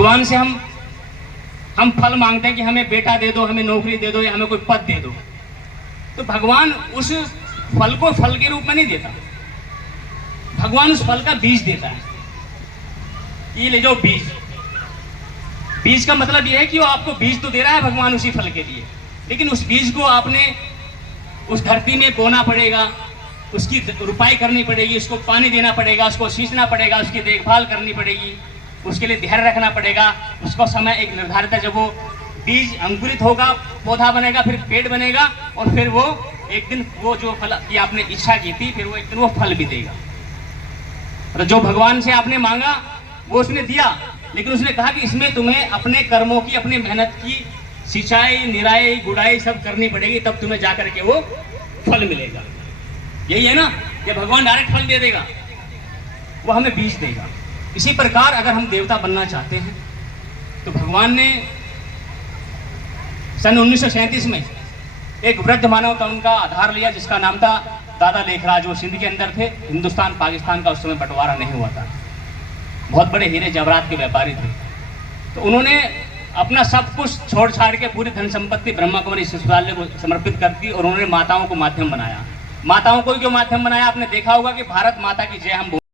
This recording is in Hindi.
भगवान से हम फल मांगते हैं कि हमें बेटा दे दो, हमें नौकरी दे दो या हमें कोई पद दे दो, तो भगवान उस फल को फल के रूप में नहीं देता, भगवान उस फल का बीज देता है। ये ले जाओ बीज। बीज का मतलब यह है कि वो आपको बीज तो दे रहा है भगवान उसी फल के लिए, लेकिन उस बीज को आपने उस धरती में बोना पड़ेगा, उसकी रुपाई करनी पड़ेगी, उसको पानी देना पड़ेगा, उसको सींचना पड़ेगा, उसकी देखभाल करनी पड़ेगी, उसके लिए धैर्य रखना पड़ेगा। उसको समय एक निर्धारित है, जब वो बीज अंकुरित होगा, पौधा बनेगा, फिर पेड़ बनेगा, और फिर वो एक दिन वो जो फल की आपने इच्छा की थी, फिर वो एक दिन वो फल भी देगा। तो जो भगवान से आपने मांगा वो उसने दिया, लेकिन उसने कहा कि इसमें तुम्हें अपने कर्मों की, अपनी मेहनत की सिंचाई, निराई, गुड़ाई सब करनी पड़ेगी, तब तुम्हें जाकर के वो फल मिलेगा। यही है ना कि भगवान डायरेक्ट फल दे देगा, वो हमें बीज देगा। इसी प्रकार अगर हम देवता बनना चाहते हैं तो भगवान ने सन 1937 में एक वृद्ध मानव का उनका आधार लिया, जिसका नाम था दादा लेखराज। वो सिंध के अंदर थे, हिंदुस्तान पाकिस्तान का उस समय बंटवारा नहीं हुआ था, बहुत बड़े हीरे जवाहरात के व्यापारी थे। तो उन्होंने अपना सब कुछ छोड़ छाड़ के पूरी धन संपत्ति ब्रह्मा कुमारी विश्वविद्यालय को समर्पित कर दी, और उन्होंने माताओं को माध्यम बनाया। माताओं को क्यों माध्यम बनाया? आपने देखा होगा कि भारत माता की जय हम